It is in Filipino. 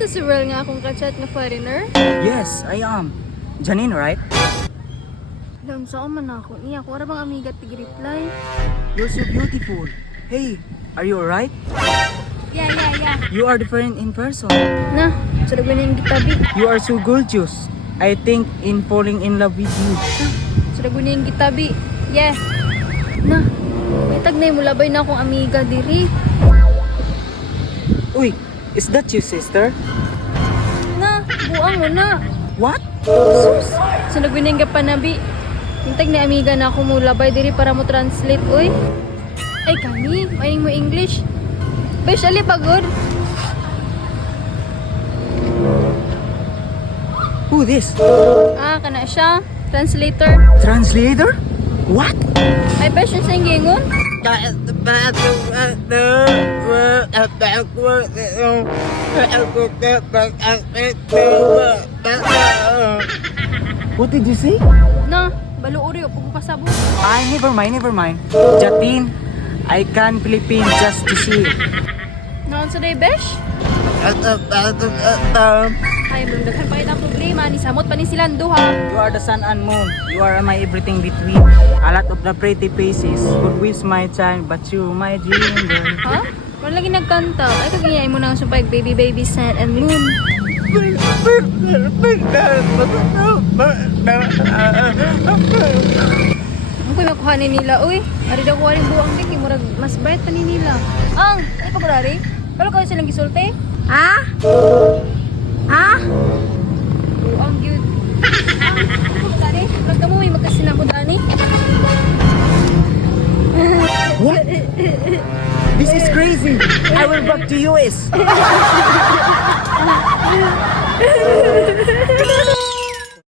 to si Well nga akong kachat na foreigner. Yes, I am. Janine, right? Alam sa man ako niya. Kung bang amiga tig-reply. You're so beautiful. Hey, are you alright? Yeah. You are different in person. Na, sarap ba na yung gitabi? You are so gorgeous. I think in falling in love with you. Sarap ba na yung gitabi? Yeah. Na, may tagnay mo labay na akong amiga diri. Uy, is that your sister? Na, buang mo na. What? Sus, sarap ba na yung kapanabi? Yung tagnay amiga na ako mo labay diri para mo translate, uy. Ay kani, maing mo English. Besh, ali pagod. Who this? Ah, kana siya. Translator. Translator? What? Ay, besh, yung sa'yo gingon? What did you say? Na, baluuri o pagpapasabot. Ay, never mind. Jatin, I can Philippine just to see. Naon sa day, besh? Ay, mundaghan pa kitang problema. Ni samot pa ni silang duha. You are the sun and moon. You are my everything between. A lot of the pretty faces could waste my time, but you my dream girl. Ha? Kung lagi nagkanta, ay kagiyay mo na ang sumpay baby sun and moon. Ang ko'y makuhanin nila, uy. Ari daw kuha rin buwang dik, murag mas bayat pa ni nila. Ang, ay pagurari? Pero kayo silang gisulti? Ha? Ha? Buwang yun. Ang, dani, pagka mo may magkasinamo, dani. What? This is crazy. I will back to US.